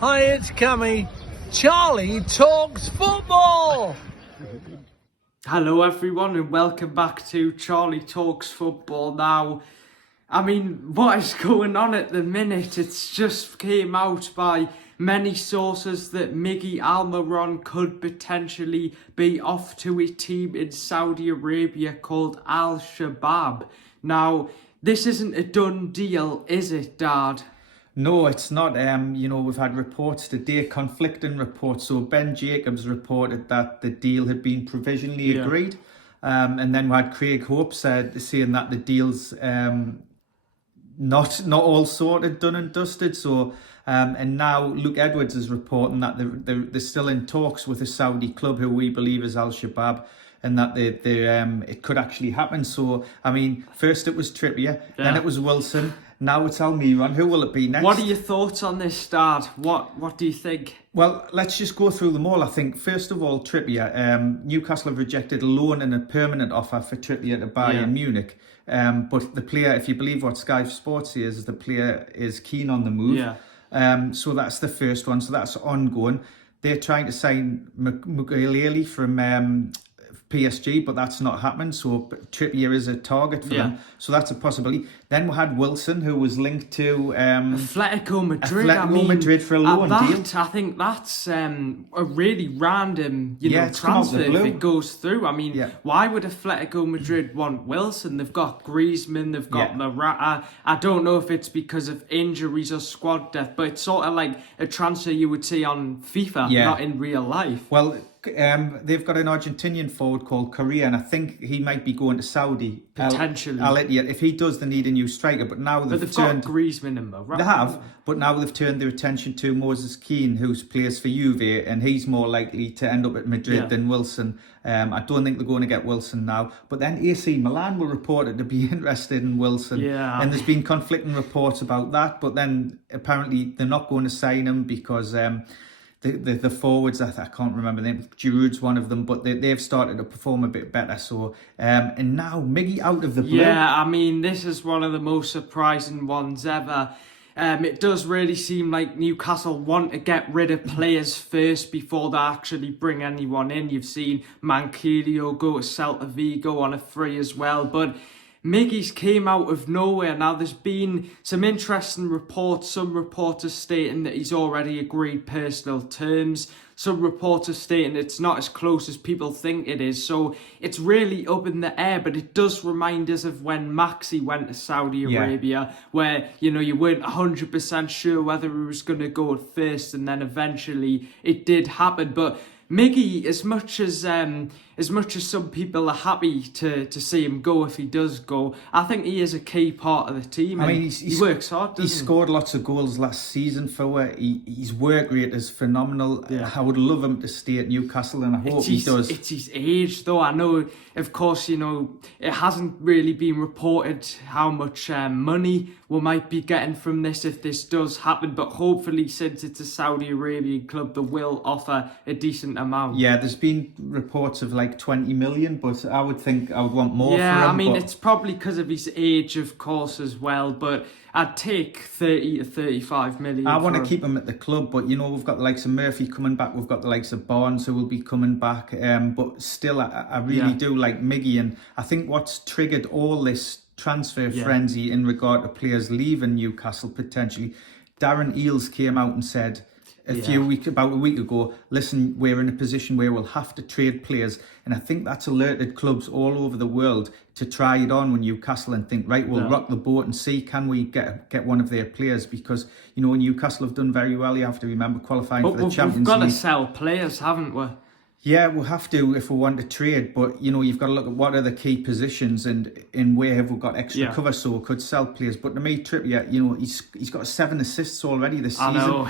Hi, it's Cammy. Charlie talks football. Hello everyone and welcome back to Charlie Talks Football. Now, what is going on at the minute? It's just came out by many sources that Miguel Almirón could potentially be off to a team in Saudi Arabia called Shabab. Now, this isn't a done deal, is it, Dad? No, it's not. We've had reports today, conflicting reports. So Ben Jacobs reported that the deal had been provisionally agreed. And then we had Craig Hope saying that the deal's not all sorted, done and dusted. So, and now Luke Edwards is reporting that they're still in talks with a Saudi club who we believe is Al Shabab, and that it could actually happen. So, first it was Trippier, then it was Wilson. Now it's Almiron. Who will it be next? What are your thoughts on this, Dad? What do you think? Well, let's just go through them all. I think, first of all, Trippier. Newcastle have rejected a loan and a permanent offer for Trippier to Bayern Munich. But the player, if you believe what Sky Sports says, the player is keen on the move. So that's the first one. So that's ongoing. They're trying to sign Miguel from PSG, but that's not happened. So Trippier is a target for them. So that's a possibility. Then we had Wilson, who was linked to Atletico Madrid. Madrid for a loan deal. I think that's a really random, transfer if it goes through. Why would Atletico Madrid want Wilson? They've got Griezmann, they've got Morata. I don't know if it's because of injuries or squad depth, but it's sort of like a transfer you would see on FIFA, not in real life. Well, they've got an Argentinian forward called Kieran, and I think he might be going to Saudi. Potentially. If he does, they need a new striker. But now they've got Griezmann and Morata. They have, but now they've turned their attention to Moses Kean, who plays for Juve, and he's more likely to end up at Madrid than Wilson. I don't think they're going to get Wilson now. But then AC Milan were reported to be interested in Wilson. And there's been conflicting reports about that. But then apparently they're not going to sign him because the forwards, I can't remember the name, Giroud's one of them, but they've started to perform a bit better. So, and now Miggy out of the blue. This is one of the most surprising ones ever. It does really seem like Newcastle want to get rid of players first before they actually bring anyone in. You've seen Manquillo go to Celta Vigo on a free as well, but Miggy's came out of nowhere. Now, there's been some interesting reports. Some reporters stating that he's already agreed personal terms. Some reporters stating it's not as close as people think it is. So it's really up in the air, but it does remind us of when Maxi went to Saudi Arabia, where, you weren't 100% sure whether he was going to go at first, and then eventually it did happen. But Miggy, as much as some people are happy to see him go if he does go, I think he is a key part of the team. He works hard, doesn't he? He scored lots of goals last season for it. His work rate is phenomenal. I would love him to stay at Newcastle, and I hope he does. It's his age, though. I know, of course, it hasn't really been reported how much money we might be getting from this if this does happen, but hopefully, since it's a Saudi Arabian club, they will offer a decent amount. There's been reports of like 20 million, but I would think I would want more for him. It's probably because of his age, of course, as well, but I'd take 30 to 35 million. I want to keep him at the club, but we've got the likes of Murphy coming back, we've got the likes of Barnes who will be coming back, but still I really do like Miggy, and I think what's triggered all this transfer frenzy in regard to players leaving Newcastle potentially, Darren Eales came out and said about a week ago, listen, we're in a position where we'll have to trade players, and I think that's alerted clubs all over the world to try it on with Newcastle and think, right, we'll rock the boat and see, can we get one of their players, because Newcastle have done very well. You have to remember qualifying for the Champions League. We've got to sell players, haven't we? Yeah, we'll have to if we want to trade, but you've got to look at what are the key positions and in where have we got extra cover, so we could sell players. But to me, Trippier, he's got 7 assists already this season. I know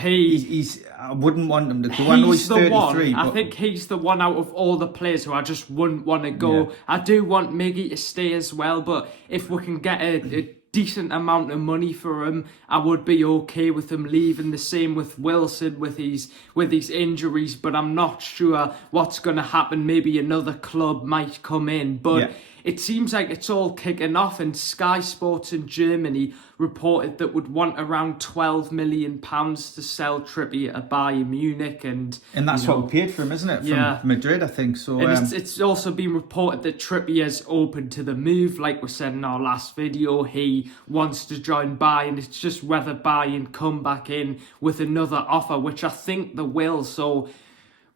I wouldn't want him to go. I know he's 33. I think he's the one out of all the players who I just wouldn't want to go. I do want Miggy to stay as well, but if we can get a decent amount of money for him, I would be okay with him leaving. The same with Wilson with his injuries, but I'm not sure what's going to happen. Maybe another club might come in, but it seems like it's all kicking off, and Sky Sports in Germany reported that would want around £12 million to sell Trippier at Bayern Munich, and that's what we paid for him, isn't it? From Madrid, I think. So and it's also been reported that Trippier's open to the move, like we said in our last video. He wants to join Bayern. It's just whether Bayern come back in with another offer, which I think they will. So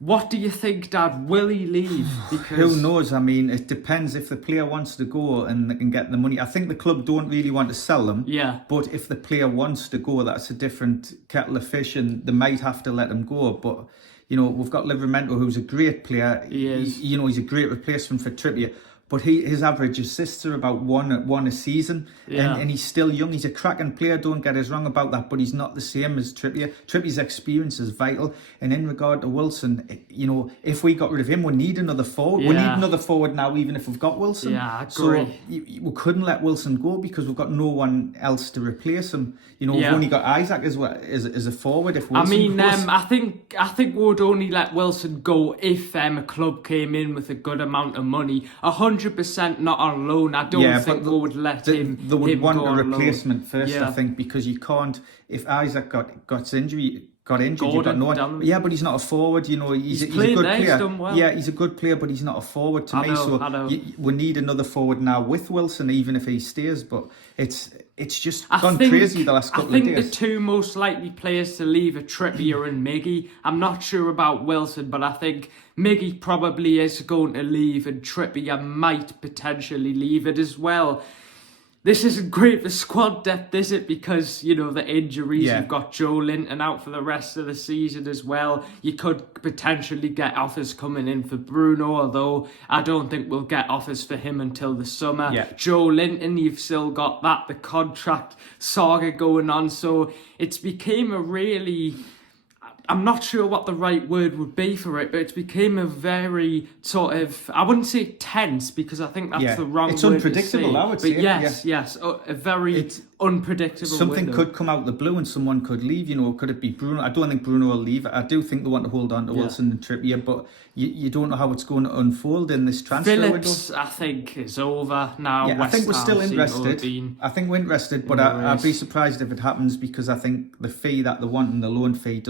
what do you think, Dad? Will he leave? Because who knows? I mean, it depends if the player wants to go and they can get the money. I think the club don't really want to sell them. Yeah. But if the player wants to go, that's a different kettle of fish, and they might have to let him go. But we've got Livramento, who's a great player. He is. He's a great replacement for Trippier. But his average assists are about one a season, and he's still young. He's a cracking player, don't get us wrong about that, but he's not the same as Trippier. Trippier's experience is vital. And in regard to Wilson, if we got rid of him, we need another forward. We need another forward now, even if we've got Wilson. Yeah, I agree. So we couldn't let Wilson go because we've got no one else to replace him. We've only got Isaac as a forward. If Wilson goes. I think we would only let Wilson go if a club came in with a good amount of money. 100% not on loan. I don't think we would let him. They would want a replacement loan. first, I think, because you can't. If Isaac got injured, you've got no one. Yeah, but he's not a forward. He's a good player. He's done well. Yeah, he's a good player, but he's not a forward to me. So we need another forward now with Wilson, even if he stays. But it's just gone crazy the last couple of days. I think the two most likely players to leave are Trippier and Miggy. I'm not sure about Wilson, but I think Miggy probably is going to leave, and Trippier might potentially leave it as well. This isn't great for squad depth, is it? Because, the injuries. Yeah. You've got Joe Linton out for the rest of the season as well. You could potentially get offers coming in for Bruno, although I don't think we'll get offers for him until the summer. Yeah. Joe Linton, you've still got the contract saga going on. So it's became a really... I'm not sure what the right word would be for it, but it's became a very sort of, I wouldn't say tense, because I think that's the wrong word to say. It's unpredictable, I would say. But yes, a very unpredictable Something window. could come out the blue and someone could leave. Could it be Bruno? I don't think Bruno will leave. I do think they want to hold on to Wilson and Trippier, but you don't know how it's going to unfold in this transfer Phillips, window. I think, is over now. Yeah, I think we're still interested. I think we're interested, but I'd be surprised if it happens, because I think the fee that they want and the loan fee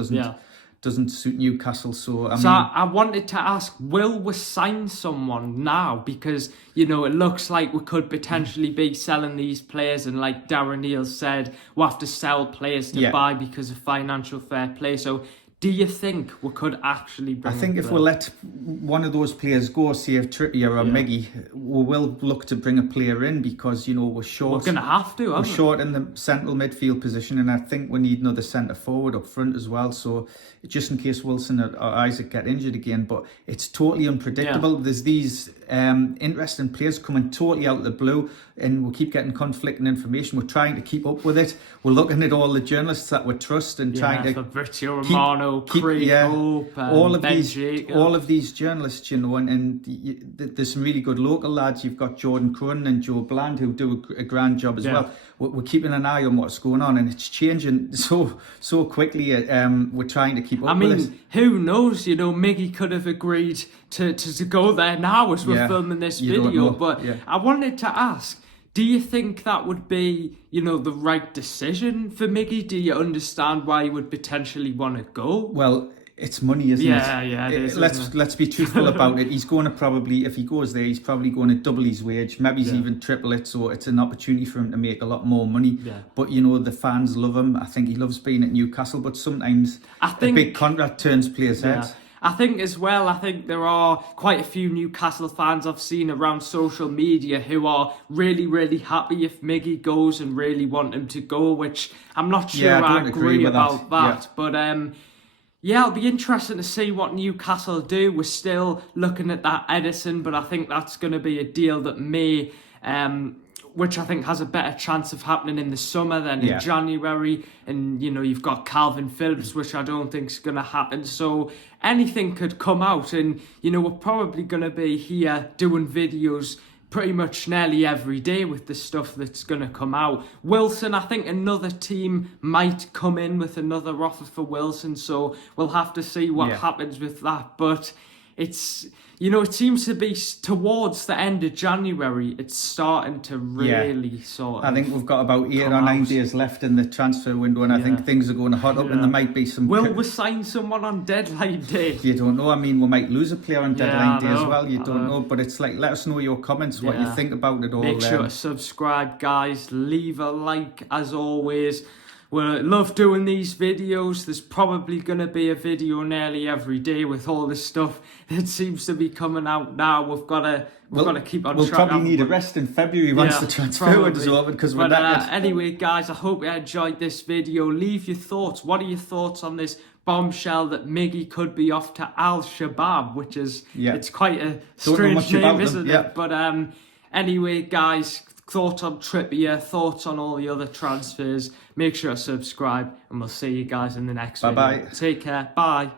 doesn't suit Newcastle. So I wanted to ask, will we sign someone now? Because, it looks like we could potentially be selling these players, and like Darren Neal said, we'll have to sell players to buy because of financial fair play. So do you think we could actually bring if we let one of those players go, say if Trippier or Miggy, we will look to bring a player in, because, we're short. We're going to have to, We're short in the central midfield position, and I think we need another centre forward up front as well. So just in case Wilson or Isaac get injured again, but it's totally unpredictable. There's these interesting players coming totally out of the blue, and we'll keep getting conflicting information. We're trying to keep up with it. We're looking at all the journalists that we trust and trying to Fabrizio Romano, Craig Hope, all of Ben these Jacob. all of these journalists, and there's some really good local lads. You've got Jordan Cronin and Joe Bland, who do a grand job as well. We're keeping an eye on what's going on, and it's changing so quickly. We're trying to keep up with it. Who knows? Miggy could have agreed to go there now as we're filming this video. But I wanted to ask, do you think that would be, the right decision for Miggy? Do you understand why he would potentially want to go? Well, it's money, isn't it? Yeah, it is. Let's be truthful about it. He's going to probably, if he goes there, he's probably going to double his wage. Maybe he's even triple it. So it's an opportunity for him to make a lot more money. Yeah. But the fans love him. I think he loves being at Newcastle. But sometimes a big contract turns players' heads. I think as well, there are quite a few Newcastle fans I've seen around social media who are really, really happy if Miggy goes and really want him to go, which I'm not sure I agree about that. But it'll be interesting to see what Newcastle do. We're still looking at that Edison, but I think that's going to be a deal that may... which I think has a better chance of happening in the summer than in January. And, you've got Calvin Phillips, which I don't think is going to happen. So anything could come out. And, we're probably going to be here doing videos pretty much nearly every day with the stuff that's going to come out. Wilson, I think another team might come in with another offer for Wilson. So we'll have to see what happens with that. But it's, you know, it seems to be towards the end of January, it's starting to really sort of... I think we've got about 8 or 9 days left in the transfer window, and I think things are going to hot up, and there might be some... Will we sign someone on deadline day? You don't know. I mean, we might lose a player on deadline day as well. You don't know. But it's like, let us know your comments, what you think about it all. Make sure to subscribe, guys. Leave a like, as always. We love doing these videos. There's probably going to be a video nearly every day with all this stuff that seems to be coming out now. We've got to keep on track. We'll probably need a rest in February once the transfer window is over, because we're anyway, guys, I hope you enjoyed this video. Leave your thoughts. What are your thoughts on this bombshell that Miggy could be off to Shabab, which is it's quite a strange name, isn't it? But anyway, guys, thoughts on Trippier, thoughts on all the other transfers. Make sure to subscribe, and we'll see you guys in the next video. Bye-bye. Take care. Bye.